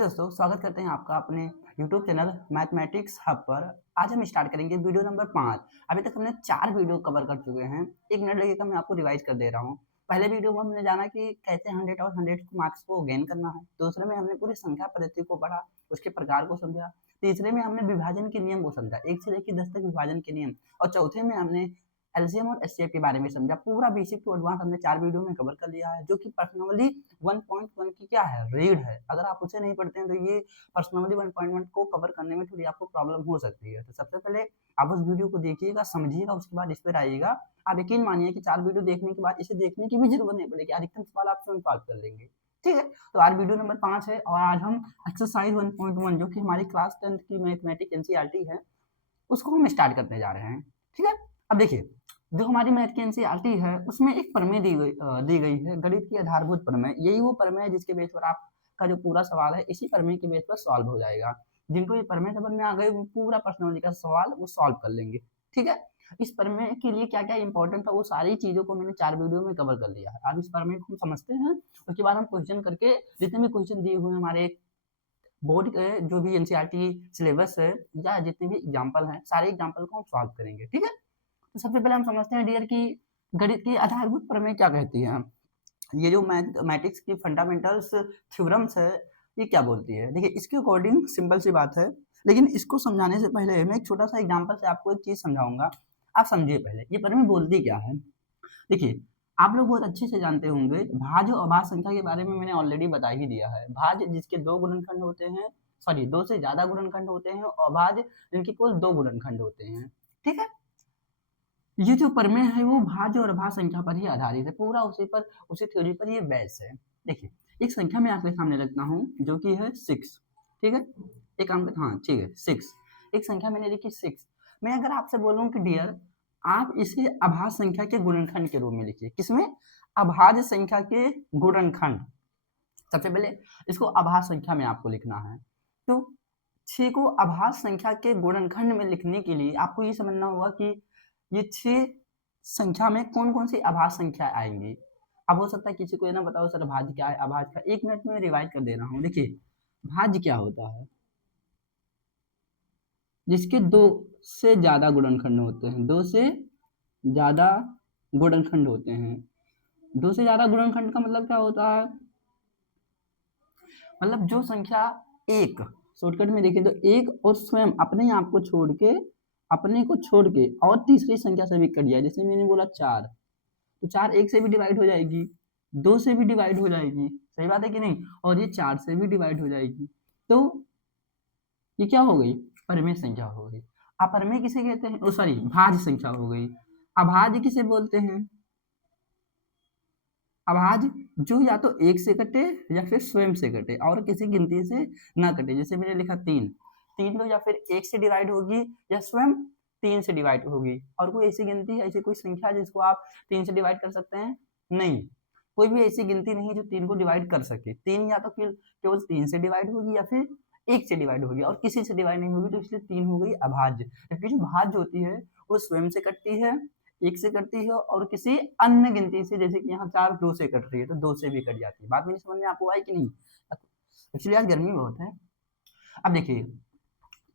दोस्तों, स्वागत करते हैं आपका अपने YouTube चैनल मैथमेटिक्स हब पर। आज हम स्टार्ट करेंगे वीडियो नंबर 5। अभी तक हमने 4 वीडियो कवर कर चुके हैं। 1 मिनट लगेगा, मैं आपको रिवाइज कर दे रहा हूँ। पहले वीडियो में हमने जाना कि कैसे 100 और 100 मार्क्स को गेन करना है। दूसरे में हमने पूरी संख्या पद्धति को पढ़ा, उसके प्रकार को समझा। तीसरे में हमने विभाजन के नियम को समझा, 1 से लेकर 10 तक विभाजन के नियम। और चौथे में हमने एलसीएम और एचसीएफ के बारे में समझा। पूरा बेसिक टू एडवांस हमने 4 वीडियो में कवर कर लिया है, जो कि पर्सनली 1.1 की क्या है, रीड है। अगर आप उसे नहीं पढ़ते हैं तो ये पर्सनली 1.1 को कवर करने में थोड़ी आपको प्रॉब्लम हो सकती है। तो सबसे पहले आप उस वीडियो को देखिएगा, समझिएगा, उसके बाद इस पर आइएगा। आप यकीन मानिए कि 4 वीडियो देखने के बाद इसे देखने की भी जरूरत नहीं पड़ेगी, अधिकतम सवाल आप स्वयं सॉल्व कर लेंगे। ठीक है, तो आज वीडियो नंबर 5 है और आज हम एक्सरसाइज 1.1 जो कि हमारी क्लास 10 की मैथमेटिक्स एनसीईआरटी है, उसको हम स्टार्ट करने जा रहे हैं। ठीक है, अब देखिए, जो हमारी मैथ की एनसीईआरटी है उसमें एक प्रमेय दी गई है, गणित की आधारभूत प्रमेय। यही वो प्रमेय है जिसके बेस पर आपका जो पूरा सवाल है इसी प्रमेय के बेस पर सॉल्व हो जाएगा। जिनको ये प्रमेय समझ में आ गए वो पूरा पर्सनली का सवाल वो सॉल्व कर लेंगे। ठीक है, इस प्रमेय के लिए क्या क्या इंपॉर्टेंट था वो सारी चीजों को मैंने 4 वीडियो में कवर कर लिया है। अब इस प्रमेय को हम समझते हैं, उसके बाद हम क्वेश्चन करके जितने भी क्वेश्चन दिए हुए हमारे बोर्ड के जो भी एनसीईआरटी सिलेबस है या जितने भी एग्जाम्पल हैं सारे एग्जाम्पल को हम सॉल्व करेंगे। ठीक है, तो सबसे पहले हम समझते हैं डियर की गणित की आधारभूत प्रमेय क्या कहती है। ये जो मैथमेटिक्स की फंडामेंटल्स थ्योरम्स है ये क्या बोलती है। देखिए, इसके अकॉर्डिंग सिंपल सी बात है, लेकिन इसको समझाने से पहले मैं एक छोटा सा एग्जांपल से आपको एक चीज समझाऊंगा। आप समझिए पहले ये प्रमेय बोलती क्या है। देखिए, आप लोग बहुत अच्छे से जानते होंगे, भाज्य और अभाज्य संख्या के बारे में मैंने ऑलरेडी बता ही दिया है। भाज्य जिसके 2 गुणनखंड होते हैं, सॉरी 2 से ज्यादा गुणनखंड होते हैं, और अभाज्य जिनके कुल 2 गुणनखंड होते हैं। ठीक है, ये जो प्रमेय है वो भाज्य और अभाज्य संख्या पर ही आधारित है, पूरा उसी थ्योरी पर ये बेस है। देखिए, एक संख्या मैं आपके सामने रखता हूँ जो कि है 6। ठीक है, एक काम हाँ ठीक है 6, एक संख्या मैंने लिखी 6। मैं अगर आपसे बोलूँ कि डियर आप इसे अभाज्य संख्या के गुणनखंड के रूप में लिखिए। किसमें? अभाज्य संख्या के गुणनखंड। सबसे पहले इसको अभाज्य संख्या में आपको लिखना है। तो 6 को अभाज्य संख्या के गुणनखंड में लिखने के लिए आपको ये समझना होगा कि ये 6 संख्या में कौन कौन सी अभाज्य संख्या आएंगी। अब हो सकता है किसी को ये ना बताओ सर भाज्य क्या है, अभाज्य का 1 मिनट में रिवाइज कर दे रहा हूँ। देखिए, भाज्य क्या होता है? जिसके 2 से ज्यादा गुणनखंड होते हैं, 2 से ज्यादा गुणनखंड होते हैं। 2 से ज्यादा गुणनखंड का मतलब क्या होता है? मतलब जो संख्या एक, शॉर्टकट में देखें तो एक और स्वयं अपने आप को छोड़ के, अपने को छोड़ के और तीसरी संख्या से भी कट जाए। जैसे मैंने बोला 4, तो 4 1 से भी डिवाइड हो जाएगी, 2 से भी डिवाइड हो जाएगी, सही बात है कि नहीं, और ये 4 से भी डिवाइड हो जाएगी। तो ये क्या हो गई? परिमेय संख्या हो गई। अपरिमेय किसे कहते हैं? सॉरी, भाज्य संख्या हो गई। अभाज्य किसे बोलते हैं? अभाज्य जो या तो 1 से कटे या फिर स्वयं से कटे और किसी गिनती से ना कटे। जैसे मैंने लिखा 3, 3 तो या फिर 1 से डिवाइड होगी या स्वयं 3 से डिवाइड होगी। और कोई ऐसी गिनती, ऐसी कोई संख्या जिसको आप 3 से डिवाइड कर सकते हैं? नहीं, कोई भी ऐसी गिनती नहीं जो 3 को डिवाइड कर सके। 3 या तो फिर केवल 3 से डिवाइड होगी या फिर 1 से डिवाइड होगी और किसी से डिवाइड नहीं होगी, तो इसलिए 3 हो गई अभाज्य। जबकि जो भाज्य होती है वो स्वयं से कटती है, 1 से कटती है और किसी अन्य गिनती से, जैसे कि यहाँ 4 2 से कट रही है तो 2 से भी कट जाती है। बात मेरी समझ में आपको आई कि नहीं? एक्चुअली आज गर्मी बहुत है। अब देखिए,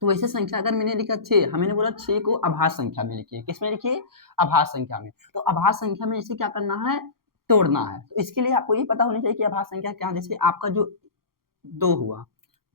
तो वैसे संख्या अगर मैंने लिखा 6, मैंने बोला 6 को अभाज्य संख्या में लिखिए। किसमें लिखिए? अभाज्य संख्या में। तो अभाज्य संख्या में इसे क्या करना है? तोड़ना है। तो इसके लिए आपको ये पता होनी चाहिए कि अभाज्य संख्या क्या है। जैसे आपका जो 2 हुआ,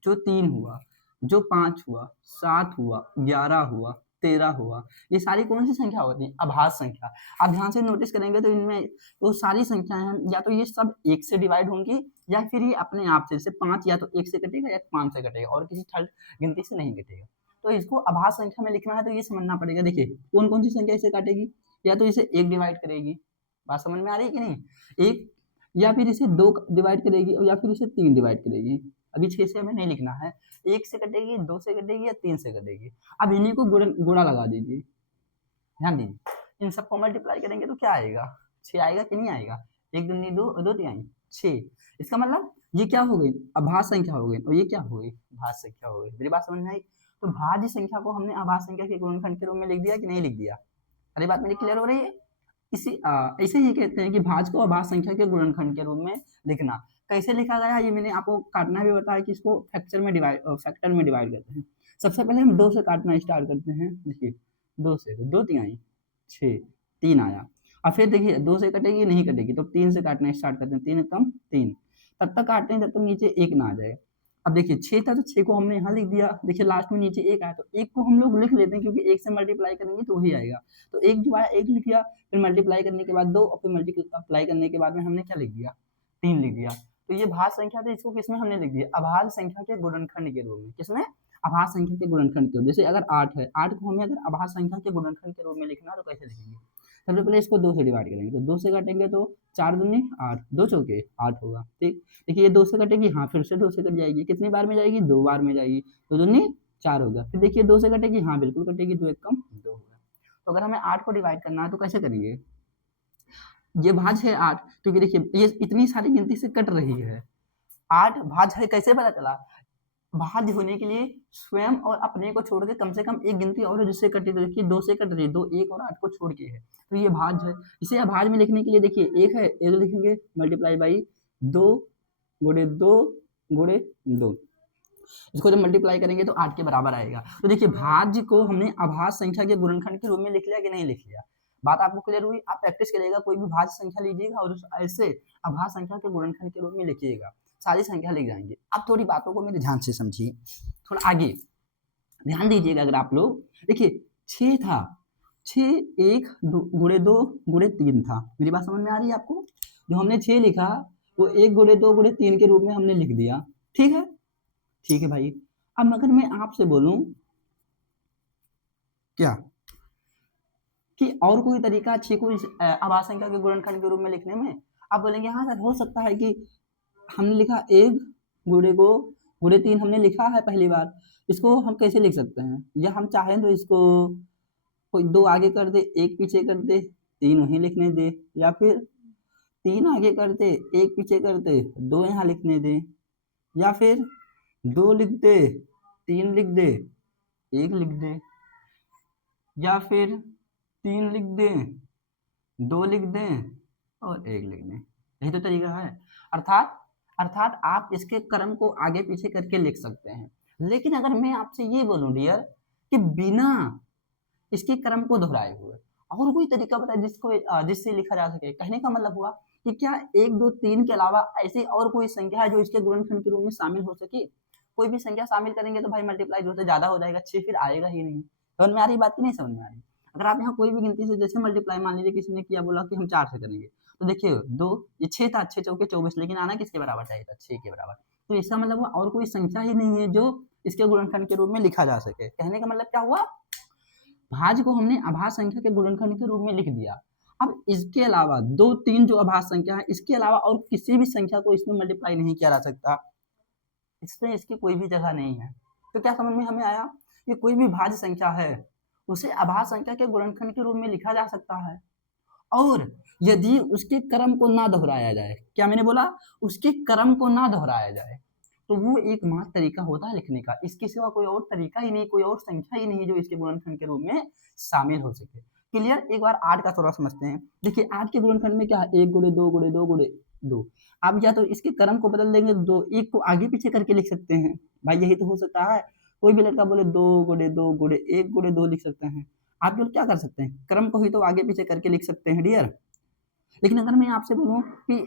जो 3 हुआ, जो 5 हुआ, 7 हुआ, 11 हुआ, 13 हुआ, ये सारी कौन सी संख्या होती है? अभाज्य संख्या। आप ध्यान से नोटिस करेंगे तो इनमें वो सारी संख्याएं हैं, या तो ये सब 1 से डिवाइड होंगी या फिर ये अपने आप से, जैसे 5 या तो 1 से कटेगा या 5 से कटेगा और किसी थर्ड गिनती से नहीं कटेगा। तो इसको अभाज्य संख्या में लिखना है तो ये समझना पड़ेगा। देखिए, कौन कौन सी संख्या इसे काटेगी? या तो इसे 1 डिवाइड करेगी, बात समझ में आ रही है कि नहीं, 1, या फिर इसे 2 डिवाइड करेगी या फिर इसे 3 डिवाइड करेगी। अभी 6 से हमें नहीं लिखना है, 1 से कटेगी, 2 से कटेगी या 3 से कटेगी। अब इन्हीं को गुणा लगा दीजिए, ध्यान दीजिए, इन सबको मल्टीप्लाई करेंगे तो क्या आएगा? 6 आएगा कि नहीं आएगा? 1 दूनी 2, 2 तिहाई 6। इसका मतलब ये क्या हो गई? अभाज्य संख्या हो गई और ये क्या हो गई? भाज्य संख्या हो गई। मेरी बात समझ में आई? तो भाज्य संख्या को हमने अभाज्य संख्या के गुणनखंड के रूप में लिख दिया कि नहीं लिख दिया? अरे बात मेरी क्लियर हो रही है? ऐसे ही कहते हैं कि भाज्य को अभाज्य संख्या के गुणनखंड के रूप में लिखना। कैसे लिखा गया ये मैंने आपको काटना भी बताया कि इसको फैक्टर में डिवाइड करते हैं। सबसे पहले हम 2 से काटना स्टार्ट करते हैं। देखिए 2 से, तो 2 तिहाई 6, 3 आया। और फिर देखिए 2 से कटेगी, नहीं कटेगी, तो 3 से काटना स्टार्ट करते हैं। 3 कम 3, तब तक काटते हैं जब तक नीचे 1 ना आ जाए। अब देखिए 6 था तो 6 को हमने यहाँ लिख दिया। देखिए लास्ट में नीचे 1 आया, तो 1 को हम लोग लिख लेते हैं क्योंकि 1 से मल्टीप्लाई करेंगे तो वही आएगा। तो 1 जो आया 1 लिख दिया, फिर मल्टीप्लाई करने के बाद 2, और फिर मल्टीप्लाई करने के बाद में हमने क्या लिख दिया, 3 लिख दिया। तो ये भाज्य संख्या थी, इसको किसमें हमने लिख दिया, अभाज्य संख्या के गुणनखंड के रूप में। किसमें, अभाज्य संख्या के गुणनखंड के रूप में। जैसे अगर 8 है, 8 को हमें अगर अभाज्य संख्या के गुणनखंड के रूप में लिखना तो कैसे लिखेंगे, सबसे पहले इसको 2 से डिवाइड करेंगे, तो 2 से काटेंगे तो 4 दूनी 8, 2 चौके 8 होगा। ठीक, देखिए ये 2 से कटेगी, हाँ फिर से 2 से कट जाएगी, कितनी बार में जाएगी, 2 बार में जाएगी, 2 दूनी 4 होगा। फिर देखिए 2 से कटेगी, हाँ बिल्कुल कटेगी, 2 एक कम 2 होगा। तो अगर हमें 8 को डिवाइड करना है तो कैसे करेंगे, ये भाज्य है 8, क्योंकि देखिए ये इतनी सारी गिनती से कट रही है। 8 भाज्य है, कैसे पता चला, भाज्य होने के लिए स्वयं और अपने को छोड़ के कम से कम एक गिनती और है जिससे कटी, तो देखिए 2 से कट रही है, 2 1 और 8 को छोड़ के है, तो ये भाज्य है। इसे अभाज्य में लिखने के लिए देखिए 1 है, 1 लिखेंगे, मल्टीप्लाई बाई 2 गुणे 2 गुणे 2, इसको जब मल्टीप्लाई करेंगे तो 8 के बराबर आएगा। तो देखिए भाज्य को हमने अभाज्य संख्या के गुणनखंड के रूप में लिख लिया कि नहीं लिख लिया, बात आपको क्लियर हुई। आप प्रैक्टिस करिएगा, कोई भी भाज्य संख्या लीजिएगा और ऐसे अभाज्य संख्या के गुणनखंड के रूप में लिखिएगा, सारी संख्या लिख जाएंगे। अब थोड़ी बातों को मेरे ध्यान से समझिए, थोड़ा आगे ध्यान दीजिएगा। अगर आप लोग देखिए 6 था, 6 1 गुणे 2 गुणे 3 था, मेरी बात समझ में आ रही है आपको, जो हमने 6 लिखा वो 1 गुणे 2 गुणे 3 के रूप में हमने लिख दिया। ठीक है, ठीक है भाई। अब अगर मैं आपसे बोलूं क्या कि और कोई तरीका 6 को अभाज्य संख्या के गुणनखंड के रूप में लिखने में, आप बोलेंगे हाँ सर हो सकता है कि हमने लिखा 1 गुणे 2 गुणे 3 हमने लिखा है पहली बार, इसको हम कैसे लिख सकते हैं, या हम चाहें तो इसको कोई 2 आगे कर दे 1 पीछे कर दे 3 वहीं लिखने दे, या फिर 3 आगे कर दे 1 पीछे कर दे 2 यहाँ लिखने दे, या फिर 2 लिख दे 3 लिख दे 1 लिख दे, या फिर 3 लिख दे 2 लिख दें और 1 लिख दें। यही तो तरीका है। अर्थात आप इसके क्रम को आगे पीछे करके लिख सकते हैं। लेकिन अगर मैं आपसे ये बोलूं डियर कि बिना इसके क्रम को दोहराए हुए और कोई तरीका बताए जिससे लिखा जा सके, कहने का मतलब हुआ कि क्या 1 2 3 के अलावा ऐसी और कोई संख्या है जो इसके गुणनखंड के रूप में शामिल हो सके। कोई भी संख्या शामिल करेंगे तो भाई मल्टीप्लाई जो है ज्यादा हो जाएगा, 6 फिर आएगा ही नहीं। समझ में आ रही बात की नहीं समझ में आ रही। अगर आप यहाँ कोई भी गिनती से जैसे मल्टीप्लाई, मान लीजिए किसी ने किया, बोला कि हम 4 से करेंगे, तो देखिए 2 ये 6 था, 6 चौके 24, लेकिन आना किसके बराबर चाहिए था, 6 के बराबर। तो इसका मतलब हुआ और कोई संख्या ही नहीं है जो इसके गुणनखंड के रूप में लिखा जा सके। कहने का मतलब क्या हुआ, भाज्य को हमने अभाज्य संख्या के गुणनखंड के रूप में लिख दिया। अब इसके अलावा 2 3 जो अभाज्य संख्या है, इसके अलावा और किसी भी संख्या को इसमें मल्टीप्लाई नहीं किया जा सकता, इसमें इसकी कोई भी जगह नहीं है। तो क्या समझ में हमें आया कि कोई भी भाज्य संख्या है उसे अभाज्य संख्या के गुणनखंड के रूप में लिखा जा सकता है, और यदि उसके क्रम को ना दोहराया जाए, क्या मैंने बोला, उसके क्रम को ना दोहराया जाए, तो वो एकमात्र तरीका होता है लिखने का। इसके सिवा कोई और तरीका ही नहीं, कोई और संख्या ही नहीं जो इसके गुणनखंड के रूप में शामिल हो सके। क्लियर। एक बार 8 का थोड़ा समझते हैं। देखिए 8 के गुणनखंड में क्या है, 1 गुणे 2 गुणे 2 गुणे 2। आप या तो इसके क्रम को बदल देंगे, 2 1 को आगे पीछे करके लिख सकते हैं, भाई यही तो हो सकता है। कोई भी लड़का बोले 2 गुणे 2 गुणे 1 गुणे 2 लिख सकते हैं, आप लोग क्या कर सकते हैं, क्रम को ही तो आगे पीछे करके लिख सकते हैं डियर। लेकिन अगर मैं आपसे बोलूं कि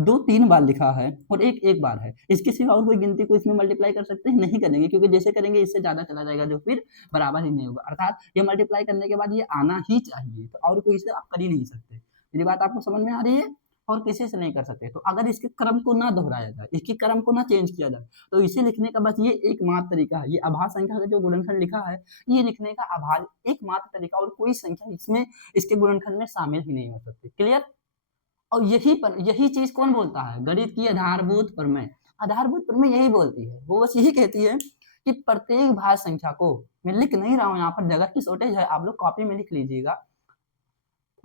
2 3 बार लिखा है और 1 1 बार है, इसके सिवा और कोई गिनती को इसमें मल्टीप्लाई कर सकते हैं, नहीं करेंगे, क्योंकि जैसे करेंगे इससे ज्यादा चला जाएगा जो फिर बराबर ही नहीं होगा। अर्थात ये मल्टीप्लाई करने के बाद ये आना ही चाहिए, तो और कोई इसे आप कर ही नहीं सकते। मेरी बात आपको समझ में आ रही है, और किसी से नहीं कर सकते। तो अगर इसके क्रम को ना दोहराया जाए, इसके क्रम को ना चेंज किया जाए, तो इसे लिखने का बस ये एकमात्र तरीका है। ये अभाज्य संख्या का जो गुणनखंड लिखा है, ये लिखने का अभाज्य एकमात्र तरीका, और कोई संख्या इसमें इसके गुणनखंड में शामिल ही नहीं हो सकती। क्लियर। और यही चीज कौन बोलता है, गणित की आधारभूत प्रमेय। आधारभूत प्रमेय यही बोलती है, वो बस यही कहती है कि प्रत्येक भाज्य संख्या को, मैं लिख नहीं रहा हूँ यहाँ पर, जगह की शॉर्टेज है, आप लोग कॉपी में लिख लीजिएगा।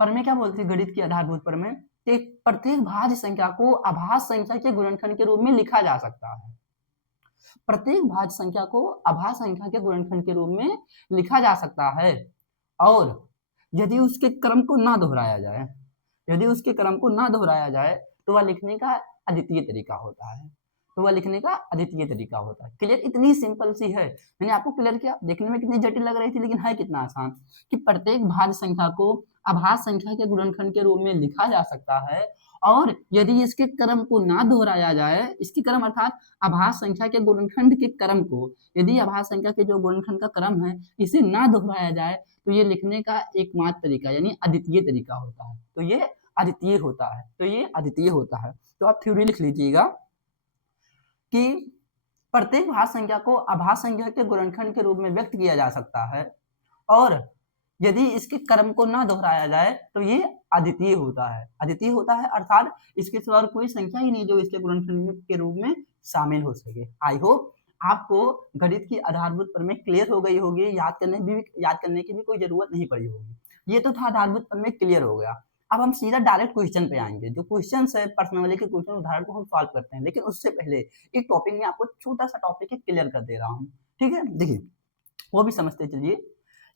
प्रमेय क्या बोलती है, गणित की आधारभूत प्रमेय, प्रत्येक भाज्य संख्या को अभाज्य संख्या के गुणनखंड के रूप में लिखा जा सकता है। प्रत्येक भाज्य संख्या को अभाज्य संख्या के गुणनखंड के रूप में लिखा जा सकता है, और यदि उसके क्रम को ना दोहराया जाए, तो वह लिखने का अद्वितीय तरीका होता है। तो वह लिखने का अद्वितीय तरीका होता है। क्लियर? इतनी सिंपल सी है, मैंने आपको क्लियर किया। देखने में कितनी जटिल लग रही थी, लेकिन है कितना आसान कि प्रत्येक भाज्य संख्या को अभाज्य संख्या के गुणनखंड के रूप में लिखा जा सकता है, और यदि इसके क्रम को ना दोहराया जाए, इसके क्रम अर्थात अभाज्य संख्या के गुणनखंड के क्रम को, यदि अभाज्य संख्या के जो गुणनखंड का क्रम है इसे ना दोहराया जाए, तो ये लिखने का एकमात्र तरीका यानी अद्वितीय तरीका होता है। तो ये अद्वितीय होता है, तो ये अद्वितीय होता है। तो आप थ्योरी लिख लीजिएगा कि प्रत्येक भाज्य संख्या को अभाज्य संख्या के गुणनखंड के रूप में व्यक्त किया जा सकता है, और यदि इसके क्रम को ना दोहराया जाए तो ये अद्वितीय होता है। अद्वितीय होता है अर्थात इसके सिवा और कोई संख्या ही नहीं जो इसके गुणनखंड के रूप में शामिल हो सके। आई होप आपको गणित की आधारभूत प्रमेय क्लियर हो गई होगी, याद करने की भी कोई जरूरत नहीं पड़ी होगी। ये तो था आधारभूत प्रमेय, क्लियर हो गया। अब हम सीधा डायरेक्ट क्वेश्चन पे आएंगे। जो क्वेश्चन है पर्सनली के क्वेश्चन उदाहरण को हम सॉल्व करते हैं, लेकिन उससे पहले एक टॉपिक में आपको छोटा सा टॉपिक क्लियर कर दे रहा हूँ। ठीक है, देखिए वो भी समझते चलिए।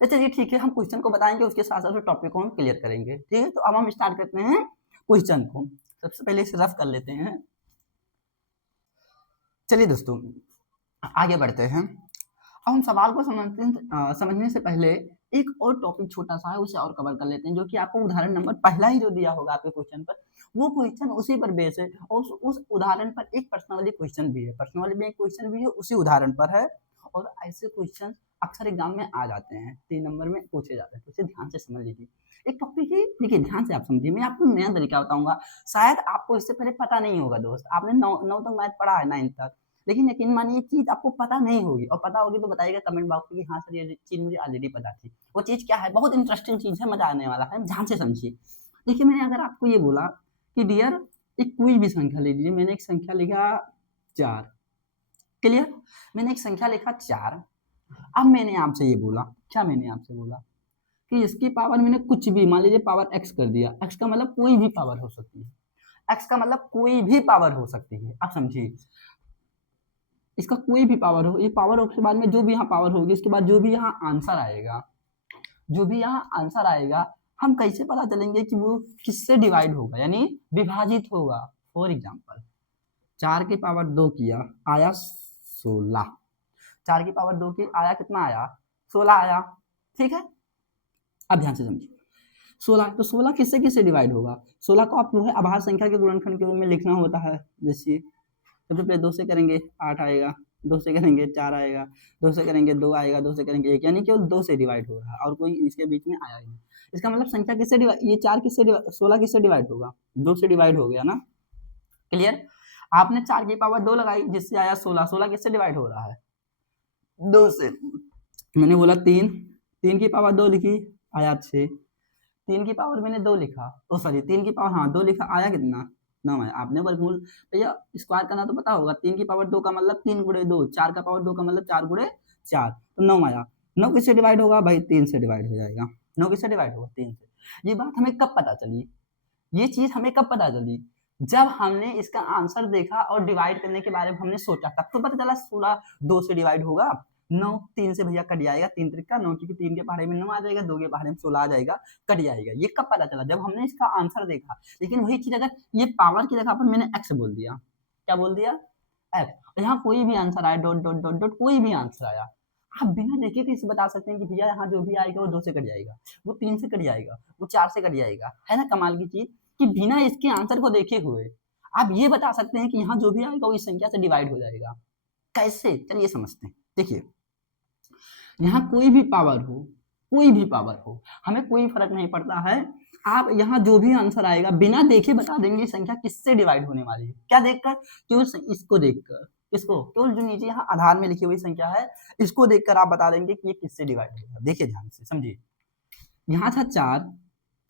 चलिए ठीक है, हम क्वेश्चन को बताएंगे, उसके साथ साथ टॉपिक को हम क्लियर करेंगे। ठीक है, तो अब हम स्टार्ट करते हैं क्वेश्चन को। सबसे पहले इसे रफ कर लेते हैं। चलिए दोस्तों आगे बढ़ते हैं। अब हम सवाल को समझने से पहले एक और टॉपिक छोटा सा है, उसे और कवर कर लेते हैं, जो कि आपको उदाहरण नंबर पहला ही जो दिया होगा आपके क्वेश्चन पर, वो क्वेश्चन उसी पर बेस है, और उस उदाहरण पर एक पर्सनली क्वेश्चन भी है, पर्सनली में एक क्वेश्चन भी है, उसी उदाहरण पर है। और ऐसे क्वेश्चन अक्सर एग्जाम में आ जाते हैं, 3 नंबर में पूछे जाते हैं, तो इसे ध्यान से समझ लीजिए। एक टॉपिक ही देखिए, ध्यान से आप समझिए, मैं आपको नया तरीका बताऊंगा। शायद आपको इससे पहले पता नहीं होगा दोस्त, आपने 9 तक मैथ पढ़ा है, 9 तक, लेकिन यकीन मानिए ये चीज आपको पता नहीं होगी, और पता होगी तो बताइएगा कमेंट बॉक्स में कि हाँ सर ये चीज मुझे ऑलरेडी पता थी। वो चीज क्या है? बहुत इंटरेस्टिंग चीज है, मजा आने वाला है, ध्यान से समझिए। देखिए मैंने अगर आपको ये बोला कि डियर एक कोई भी संख्या ले लीजिए, मैंने एक संख्या लिखा 4, क्लियर, मैंने एक संख्या लिखा 4। अब मैंने आपसे ये बोला, क्या मैंने आपसे बोला कि इसकी पावर मैंने कुछ भी, मान लीजिए पावर x कर दिया। x का मतलब कोई भी पावर हो सकती है, x का मतलब कोई भी पावर हो सकती है। आप समझिए, इसका कोई भी पावर हो, ये पावर के बाद में जो भी यहाँ पावर होगी, इसके बाद जो भी यहाँ आंसर आएगा, जो भी यहाँ आंसर आएगा, हम कैसे पता चलेंगे कि वो किससे डिवाइड होगा, यानी विभाजित होगा। फॉर एग्जाम्पल 4 की पावर 2 किया, आया 16। 4 की पावर 2 की आया कितना आया? 16 आया। ठीक है, अब ध्यान से समझिए। 16, तो 16 किससे किससे डिवाइड होगा? 16 को आप जो है अभाज्य संख्या के गुणनखंड के रूप में लिखना होता है। जैसे सबसे पहले 2 से करेंगे 8 आएगा, 2 से करेंगे 4 आएगा, 2 से करेंगे 2 आएगा, 2 से करेंगे 1, यानी केवल 2 से डिवाइड हो रहा है और कोई इसके बीच में आया ही नहीं। इसका मतलब संख्या किससे डिवाइड, ये 4 किससे 16 किससे डिवाइड होगा? 2 से डिवाइड हो गया ना, क्लियर। आपने 4 की पावर 2 लगाई जिससे आया 16, 16 किससे डिवाइड हो रहा है? 2 से। मैंने बोला 3 की पावर 2 लिखी, आया 6। 3 की पावर मैंने 2 लिखा, ओ सॉरी 3 की पावर 2 लिखा, आया कितना? 9 है। आपने वर्गमूल भैया स्क्वायर करना तो पता होगा, 3 की पावर 2 का मतलब 3 गुणे 2, 4 का पावर 2 का मतलब 4 गुणे 4, तो 9 आया। 9 किससे डिवाइड होगा भाई? 3 से डिवाइड हो जाएगा। 9 किससे डिवाइड होगा? 3 से। ये बात हमें कब पता चली? ये चीज हमें कब पता चली? जब हमने इसका आंसर देखा और डिवाइड करने के बारे में हमने सोचा, तब तो पता चला 16 2 से डिवाइड होगा, 9 3 से भैया कट जाएगा, 3 त्रिक का 9, क्योंकि 3 के पहाड़े में 9 आ जाएगा, 2 के पहाड़े में 16 आ जाएगा, कट जाएगा। ये कब पता चला? जब हमने इसका आंसर देखा। लेकिन वही चीज अगर ये पावर की जगह पर मैंने x बोल दिया, क्या बोल दिया? x, यहाँ कोई भी आंसर आया, डॉट डॉट डॉट डॉट, कोई भी आंसर आया, आप बिना देखे कैसे बता सकते हैं कि भैया यहाँ जो भी आएगा वो 2 से कट जाएगा, वो 3 से कट जाएगा, वो 4 से कट जाएगा? है ना कमाल की चीज कि बिना इसके आंसर को देखे हुए आप ये बता सकते हैं कि यहाँ जो भी आएगा वो इस संख्या से डिवाइड हो जाएगा। कैसे? चलिए समझते हैं। देखिए यहाँ कोई भी पावर हो, कोई भी पावर हो, हमें कोई फर्क नहीं पड़ता है। आप यहाँ जो भी आंसर आएगा बिना देखे बता देंगे संख्या किससे डिवाइड होने वाली है। क्या देखकर? केवल इसको देखकर, इसको केवल जो नीचे यहाँ आधार में लिखी हुई संख्या है इसको देखकर आप बता देंगे कि ये किससे डिवाइड होगा। देखिए ध्यान से समझिए, यहाँ था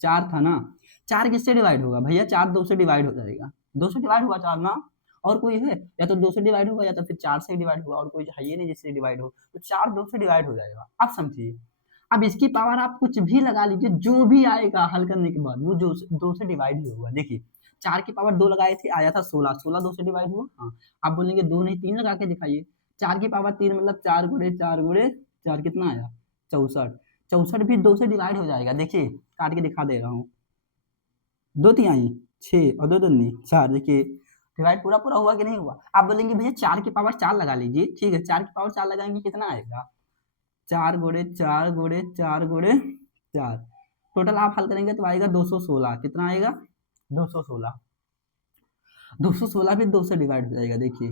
4 था ना, 4 किससे डिवाइड होगा भैया? 4 2 से डिवाइड हो जाएगा, 2 से डिवाइड हुआ 4 ना, और कोई है? या तो 2 से डिवाइड होगा या तो फिर 4 से डिवाइड होगा, और कोई है ही नहीं जिससे डिवाइड हो, तो 4 2 से डिवाइड हो जाएगा। आप समझिए, अब इसकी पावर आप कुछ भी लगा लीजिए, जो भी आएगा हल करने के बाद वो जो 2 से डिवाइड ही होगा। देखिए 4 की पावर 2 लगाए थे, आया था 16, 16 2 से डिवाइड हुआ। हाँ, आप बोलेंगे 2 नहीं 3 लगा के दिखाइए। 4 की पावर 3 मतलब 4 गुणे 4 गुणे 4 कितना आया? 64। 64 भी 2 से डिवाइड हो जाएगा। देखिए काट के दिखा दे रहा हूँ, 2 तिहाई 6 और 2 दूनी 4, देखिए डिवाइड पूरा पूरा हुआ कि नहीं हुआ। आप बोलेंगे भैया 4 की पावर 4 लगा लीजिए, ठीक है 4 की पावर 4 लगाएंगे कितना आएगा, 4 गुणे 4 गुणे 4 गुणे 4, टोटल आप हल करेंगे तो आएगा 216। कितना आएगा 216। 216 भी 2 से डिवाइड हो जाएगा, देखिए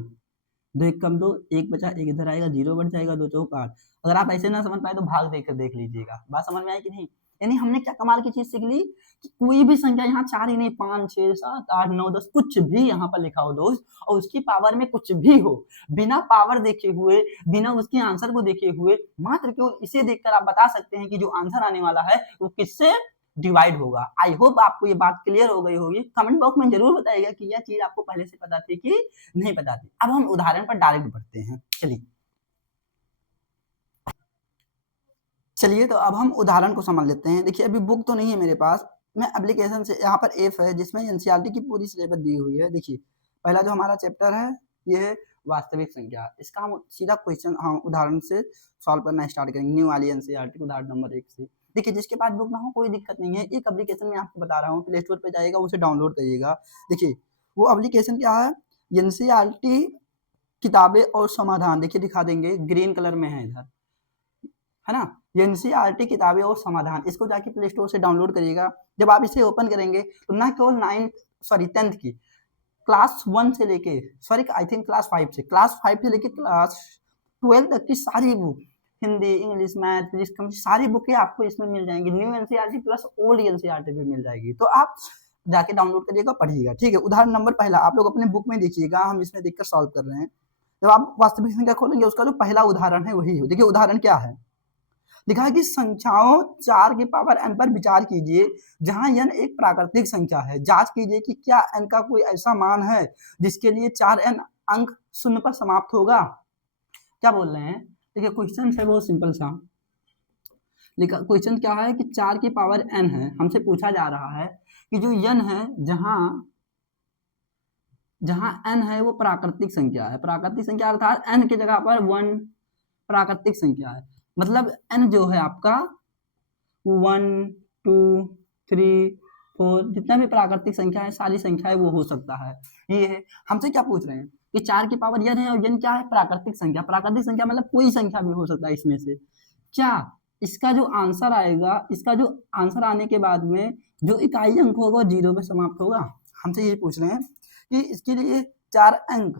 2 एक कम 2, 1 बचा, 1 इधर आएगा, 0 बढ़ जाएगा, 2 चौक 8। अगर आप ऐसे ना समझ पाए तो भाग देख कर देख लीजिएगा, बात समझ में आई कि नहीं। यानी हमने क्या कमाल की चीज सीख ली कि कोई भी संख्या यहाँ 4 ही नहीं, 5 6 7 8 9 10 कुछ भी यहाँ पर लिखा हो दोस्त, और उसकी पावर में कुछ भी हो, बिना पावर देखे हुए, बिना उसके आंसर को देखे हुए, मात्र केवल इसे देखकर आप बता सकते हैं कि जो आंसर आने वाला है वो किससे डिवाइड होगा। आई होप आपको ये बात क्लियर हो गई होगी। कमेंट बॉक्स में जरूर बताइएगा कि यह चीज आपको पहले से पता थी कि नहीं पता थी। अब हम उदाहरण पर डायरेक्ट बढ़ते हैं। चलिए तो अब हम उदाहरण को समझ लेते हैं। देखिए अभी बुक तो नहीं है मेरे पास, मैं एप्लीकेशन से, यहाँ पर एफ है जिसमें एनसीईआरटी की पूरी सिलेबस दी हुई है। देखिए पहला जो हमारा चैप्टर है ये है वास्तविक संख्या, इसका हम सीधा क्वेश्चन हम उदाहरण से सॉल्व करना स्टार्ट करेंगे, न्यू वाली एनसीईआरटी उदाहरण नंबर 1 से। देखिए जिसके पास बुक ना हो कोई दिक्कत नहीं है, एक एप्लीकेशन में आपको बता रहा हूँ, प्ले स्टोर पर जाइएगा, उसे डाउनलोड करिएगा। देखिए वो एप्लीकेशन क्या है, एनसीईआरटी किताबें और समाधान, देखिए दिखा देंगे, ग्रीन कलर में है इधर, है ना, एनसीईआरटी किताबें और समाधान, इसको जाके प्ले स्टोर से डाउनलोड करिएगा। जब आप इसे ओपन करेंगे तो ना केवल 10th की, क्लास 1 से लेके, सॉरी आई थिंक क्लास 5 से लेके क्लास 12 तक की सारी book, Hindi English math physics सारी बुकें आपको इसमें मिल जाएंगी, new NCERT plus old NCERT भी मिल जाएगी। तो आप जाके डाउनलोड करिएगा, पढ़िएगा, ठीक है। उदाहरण नंबर पहला आप लोग अपने बुक में देखिएगा, हम इसमें देखकर सॉल्व कर रहे हैं। जब आप वास्तविक संख्या खोलेंगे उसका जो पहला उदाहरण है वही हो। देखिए उदाहरण क्या है, लिखा है कि संख्याओं 4 की पावर n पर विचार कीजिए जहां n एक प्राकृतिक संख्या है। जांच कीजिए कि क्या n का कोई ऐसा मान है जिसके लिए 4n अंक शून्य पर समाप्त होगा। क्या बोल रहे हैं, देखिए क्वेश्चन है बहुत सिंपल सा। लिखा क्वेश्चन क्या है कि 4 की पावर n है, हमसे पूछा जा रहा है कि जो n है जहां n है वो प्राकृतिक संख्या है। प्राकृतिक संख्या अर्थात n की जगह पर 1 प्राकृतिक संख्या है, मतलब n जो है आपका 1 2 3 4 जितना भी प्राकृतिक संख्या है सारी संख्याएं वो हो सकता है। ये है, हमसे क्या पूछ रहे हैं कि 4 की पावर n है और n क्या है, प्राकृतिक संख्या। प्राकृतिक संख्या मतलब कोई संख्या भी हो सकता है इसमें से। क्या इसका जो आंसर आएगा, इसका जो आंसर आने के बाद में जो इकाई अंक होगा 0 पे समाप्त होगा। हमसे ये पूछ रहे हैं कि इसके लिए 4 अंक,